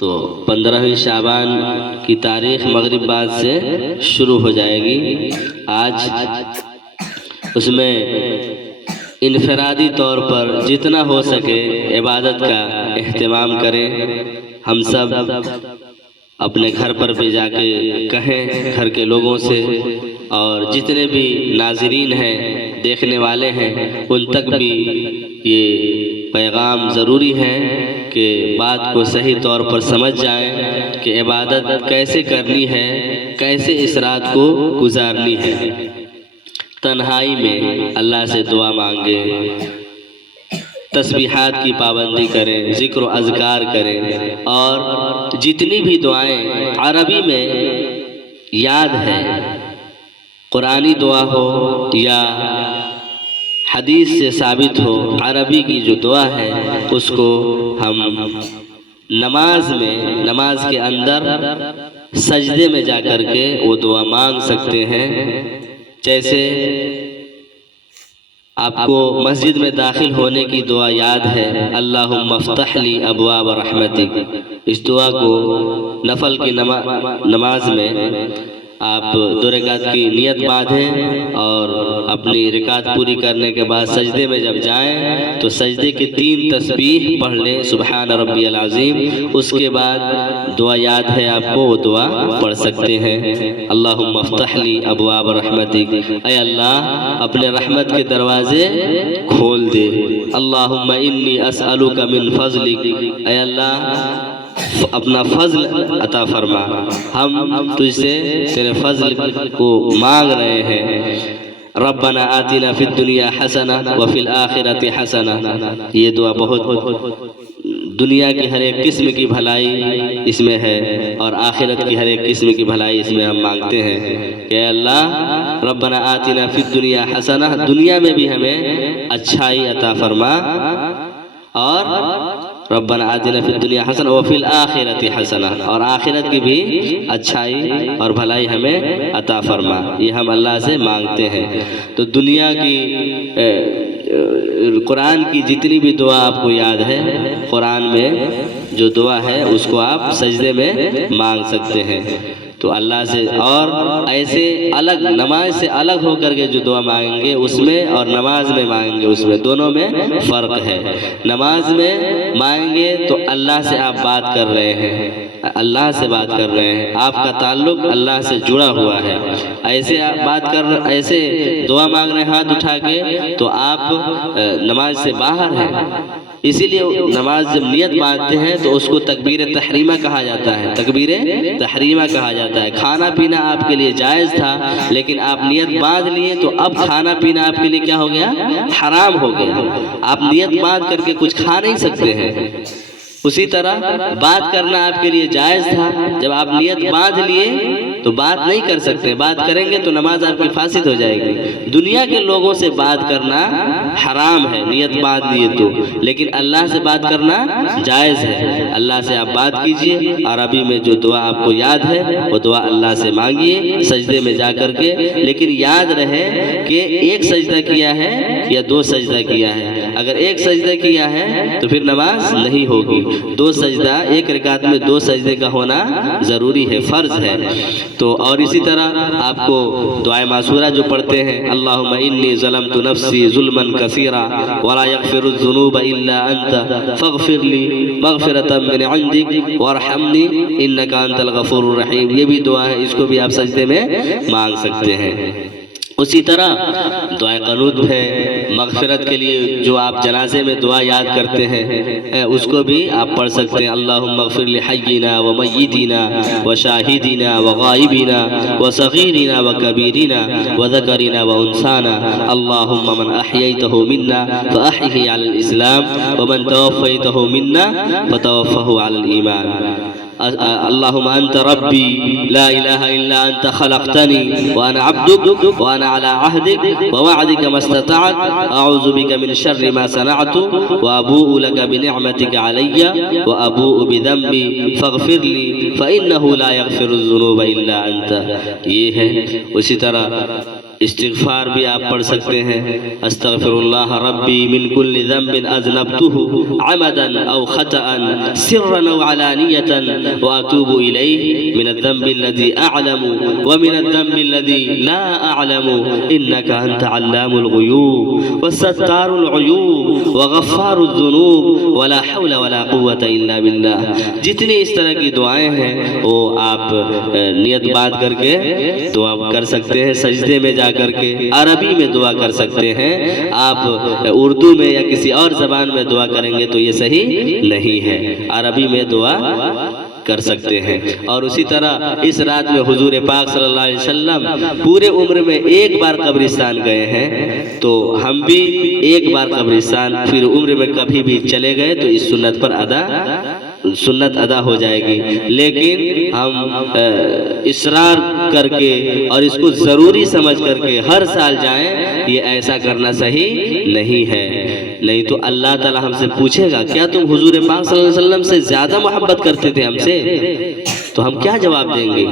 تو 15ویں شعبان کی تاریخ مغرب بعد سے شروع ہو جائے گی۔ آج اس میں انفرادی طور پر جتنا ہو سکے عبادت کا اہتمام کریں۔ ہم سب اپنے گھر پر بھی جا کے کہیں گھر کے لوگوں سے، اور جتنے بھی ناظرین ہیں، دیکھنے والے ہیں، ان تک بھی یہ پیغام ضروری ہے کہ بات کو صحیح طور پر سمجھ جائیں کہ عبادت کیسے کرنی ہے، کیسے اس رات کو گزارنی ہے۔ تنہائی میں اللہ سے دعا مانگے، تسبیحات کی پابندی کریں، ذکر و اذکار کریں، اور جتنی بھی دعائیں عربی میں یاد ہے، قرآنی دعا ہو یا حدیث سے ثابت ہو، عربی کی جو دعا ہے اس کو ہم نماز کے اندر سجدے میں جا کر کے وہ دعا مانگ سکتے ہیں۔ جیسے آپ کو مسجد میں داخل ہونے کی دعا یاد ہے، اللہم افتح لی ابواب رحمتک۔ اس دعا کو نفل کی نماز میں آپ 2 رکعت کی نیت باندھیں، اور اپنی رکعت پوری کرنے کے بعد سجدے میں جب جائیں تو سجدے کی 3 تسبیح پڑھ لیں، سبحان ربی العظیم۔ اس کے بعد دعا یاد ہے آپ کو، وہ دعا پڑھ سکتے ہیں، اللہم افتح لی ابواب رحمتک، اے اللہ اپنے رحمت کے دروازے کھول دے، اللہم انی اسألک من فضلک، اے اللہ اپنا فضل عطا فرما، ہم تجھ سے تیرے فضل کو مانگ رہے ہیں۔ ربنا آتنا فی الدنیا حسنہ وفی الآخرۃ حسنہ، یہ دعا بہت دنیا کی ہر ایک قسم کی بھلائی اس میں ہے، اور آخرت کی ہر ایک قسم کی بھلائی اس میں ہم مانگتے ہیں کہ اے اللہ ربنا آتنا فی الدنیا حسنہ، دنیا میں بھی ہمیں اچھائی عطا فرما، اور ربنا آتنا فی الدنیا حسنہ وفی الآخرۃ حسنہ، اور آخرت کی بھی اچھائی اور بھلائی ہمیں عطا فرما، یہ ہم اللہ سے مانگتے ہیں۔ تو دنیا کی قرآن کی جتنی بھی دعا آپ کو یاد ہے، قرآن میں جو دعا ہے اس کو آپ سجدے میں مانگ سکتے ہیں۔ تو اللہ سے، اور ایسے الگ نماز سے الگ ہو کر کے جو دعا مانگیں گے اس میں، اور نماز میں مانگیں گے اس میں، دونوں میں فرق ہے۔ نماز میں مانگیں گے تو اللہ سے آپ بات کر رہے ہیں، اللہ سے بات کر رہے ہیں، آپ کا تعلق اللہ سے جڑا ہوا ہے۔ ایسے دعا مانگ رہے ہیں ہاتھ اٹھا کے تو آپ نماز سے باہر ہیں۔ اسی لیے نماز جب نیت باندھتے ہیں تو اس کو تکبیر تحریمہ کہا جاتا ہے، تکبیر تحریمہ کہا جاتا ہے۔ کھانا پینا آپ کے لیے جائز تھا، لیکن آپ نیت باندھ لیے تو اب کھانا پینا آپ کے لیے کیا ہو گیا؟ حرام ہو گیا۔ آپ نیت باندھ کر کے کچھ کھا نہیں سکتے ہیں۔ اسی طرح بات کرنا آپ کے لیے جائز تھا، جب آپ نیت باندھ لیے تو بات نہیں کر سکتے، بات کریں گے تو نماز آپ کی فاسد ہو جائے گی۔ دنیا کے لوگوں سے بات کرنا حرام ہے نیت باندھ لیے تو، لیکن اللہ سے بات کرنا جائز ہے۔ اللہ سے آپ بات کیجئے، عربی میں جو دعا آپ کو یاد ہے وہ دعا اللہ سے مانگیے سجدے میں جا کر کے، لیکن یاد رہے کہ ایک سجدہ کیا ہے یا 2 سجدہ کیا ہے۔ اگر ایک سجدہ کیا ہے تو پھر نماز نہیں ہوگی، 2 سجدہ، ایک رکعت میں 2 سجدے کا ہونا ضروری ہے، فرض ہے۔ تو اور اسی طرح آپ کو دعائے معصورہ جو پڑھتے ہیں، اللہم انی ظلمت نفسی ظلما کثیرا ولا یغفر الذنوب الا انت فاغفر لی مغفرۃ من عندک وارحمنی انک انت الغفور الرحیم، یہ بھی دعا ہے، اس کو بھی آپ سجدے میں مانگ سکتے ہیں۔ اسی طرح دعائے قنوت ہے، مغفرت کے لیے جو آپ جنازے میں دعا یاد کرتے ہیں اس کو بھی آپ پڑھ سکتے ہیں، اللہم اغفر لحینا ومیتنا وشاہدنا وغائبنا وصغیرنا وکبیرنا وذکرنا وانثانا، اللہم من احییتہ منا فاحیہ علی الاسلام ومن توفیتہ منا فتوفہ علی الایمان، اللہم انت ربی لا الہ الا انت خلقتنی وانا عبدک وانا على عهدك ووعدك ما استطعت اعوذ بك من شر ما صنعت وابوء لك بنعمتك علي وابوء بذنبي فاغفر لي فانه لا يغفر الذنوب الا انت، یہ ہے۔ اسی طرح استغفار بھی آپ پڑھ سکتے ہیں، استغفر اللہ ربی من کل ذنب اذنبته عمدا او خطأ سرا او علانیة واتوب الیہ من الذنب الذي اعلم ومن الذنب الذي لا اعلم انك انت علام الغیوب وستار العیوب وغفار الذنوب ولا حول ولا قوة الا باللہ۔ جتنی اس طرح کی دعائیں ہیں وہ آپ نیت بات کر کے دعا کر سکتے ہیں، سجدے میں جا کر کے عربی میں دعا کر سکتے ہیں۔ آپ اردو میں یا کسی اور زبان میں دعا کریں گے تو یہ صحیح نہیں ہے، عربی میں دعا کر سکتے ہیں۔ اور اسی طرح اس رات میں حضور پاک صلی اللہ علیہ وسلم پورے عمر میں ایک بار قبرستان گئے ہیں، تو ہم بھی ایک بار قبرستان پھر عمر میں کبھی بھی چلے گئے تو اس سنت ادا ہو جائے گی، لیکن ہم اصرار کر کے اور اس کو ضروری سمجھ کر کے ہر سال جائیں، یہ ایسا کرنا صحیح نہیں ہے۔ نہیں تو اللہ تعالی ہم سے پوچھے گا کیا تم حضور پاک صلی اللہ علیہ وسلم سے زیادہ محبت کرتے تھے ہم سے؟ تو ہم کیا جواب دیں گے؟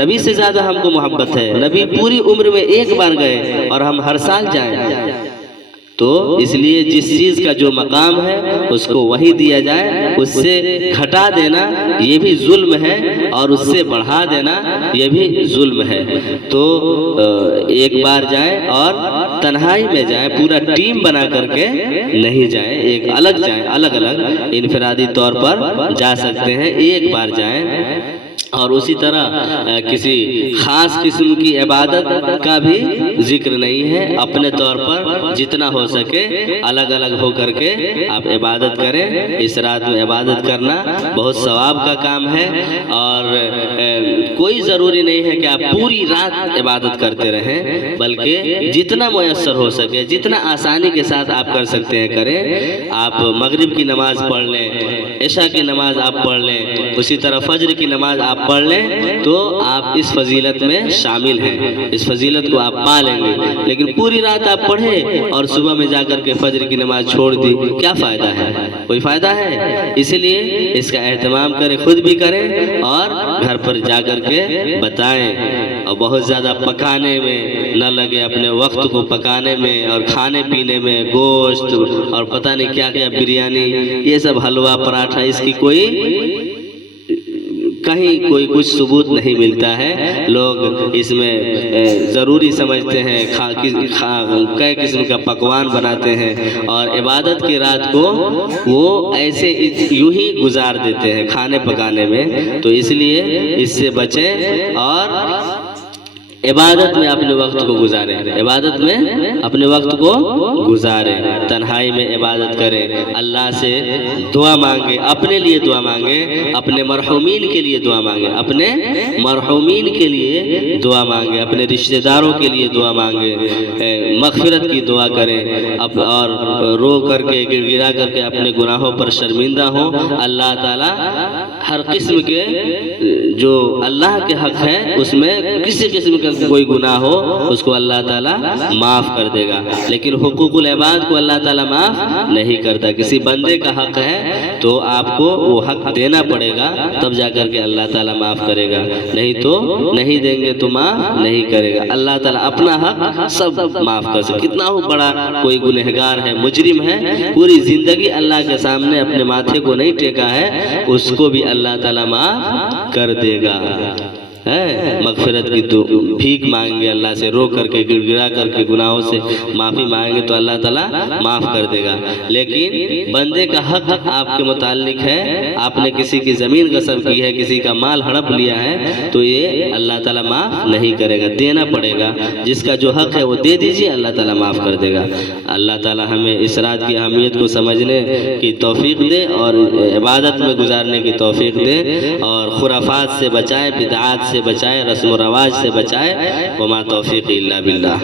نبی سے زیادہ ہم کو محبت ہے، نبی پوری عمر میں ایک بار گئے اور ہم ہر سال جائیں۔ تو اس لیے جس چیز کا جو مقام ہے اس کو وہی دیا جائے، اس سے گھٹا دینا یہ بھی ظلم ہے اور اس سے بڑھا دینا یہ بھی ظلم ہے۔ تو ایک بار جائیں اور تنہائی میں جائیں، پورا ٹیم بنا کر کے نہیں جائیں، ایک الگ جائیں، الگ الگ انفرادی طور پر جا سکتے ہیں، ایک بار جائیں۔ اور اسی طرح کسی خاص قسم کی عبادت کا بھی ذکر نہیں ہے، اپنے طور پر جتنا ہو سکے الگ الگ ہو کر کے آپ عبادت کریں۔ اس رات میں عبادت کرنا بہت ثواب کا کام ہے، اور کوئی ضروری نہیں ہے کہ آپ پوری رات عبادت کرتے رہیں، بلکہ جتنا میسر ہو سکے، جتنا آسانی کے ساتھ آپ کر سکتے ہیں کریں۔ آپ مغرب کی نماز پڑھ لیں، عشاء کی نماز آپ پڑھ لیں، اسی طرح فجر کی نماز آپ پڑھ لیں تو آپ اس فضیلت میں شامل ہیں، اس فضیلت کو آپ پا لیں گے۔ لیکن پوری رات آپ پڑھیں اور صبح میں جا کر کے فجر کی نماز چھوڑ دی، کیا فائدہ ہے؟ کوئی فائدہ ہے؟ اس لیے اس کا اہتمام کریں، خود بھی کریں اور گھر پر جا کر کے بتائیں، اور بہت زیادہ پکانے میں نہ لگے، اپنے وقت کو پکانے میں اور کھانے پینے میں، گوشت اور پتہ نہیں کیا کیا، بریانی، یہ سب حلوہ پراٹھا، اس کی کہیں کوئی کچھ ثبوت نہیں ملتا ہے۔ لوگ اس میں ضروری سمجھتے ہیں، کئی قسم کا پکوان بناتے ہیں اور عبادت کی رات کو وہ ایسے یوں ہی گزار دیتے ہیں کھانے پکانے میں۔ تو اس لیے اس سے بچیں اور عبادت میں اپنے وقت کو گزاریں، عبادت میں اپنے وقت کو گزاریں، تنہائی میں عبادت کریں، اللہ سے دعا مانگیں، اپنے لیے دعا مانگیں، اپنے مرحومین کے لیے دعا مانگیں، اپنے مرحومین کے لیے دعا مانگیں، اپنے رشتہ داروں کے لیے دعا مانگیں، مغفرت کی دعا کریں، اور رو کر کے گڑ گڑا کر کے اپنے گناہوں پر شرمندہ ہوں۔ اللہ تعالی ہر قسم کے جو اللہ کے حق ہے اس میں کسی قسم کا کوئی گناہ ہو اس کو اللہ تعالیٰ معاف کر دے گا، لیکن حقوق العباد کو اللہ تعالیٰ معاف نہیں کرتا۔ کسی بندے کا حق ہے تو آپ کو وہ حق دینا پڑے گا، تب جا کر کے اللہ تعالیٰ معاف کرے گا، نہیں تو نہیں دیں گے تو معاف نہیں کرے گا۔ اللہ تعالیٰ اپنا حق سب معاف کر سکے، کتنا ہو بڑا کوئی گنہگار ہے، مجرم ہے، پوری زندگی اللہ کے سامنے اپنے ماتھے کو نہیں ٹیکا ہے، اس کو بھی اللہ تعالیٰ معاف کر دے گا۔ مغفرت کی تو بھیک مانگیں گے اللہ سے، رو کر کے گڑ گڑا کر کے گناہوں سے معافی مانگیں گے تو اللہ تعالیٰ معاف کر دے گا۔ لیکن بندے کا حق آپ کے متعلق ہے، آپ نے کسی کی زمین غصب کی ہے، کسی کا مال ہڑپ لیا ہے، تو یہ اللہ تعالیٰ معاف نہیں کرے گا، دینا پڑے گا۔ جس کا جو حق ہے وہ دے دیجیے، اللہ تعالیٰ معاف کر دے گا۔ اللہ تعالیٰ ہمیں اس رات کی اہمیت کو سمجھنے کی توفیق دے اور عبادت میں گزارنے کی توفیق دے، اور خرافات سے بچائے، بدعات سے بچائے، رسم و رواج سے بچائے۔ وما توفیق الا باللہ۔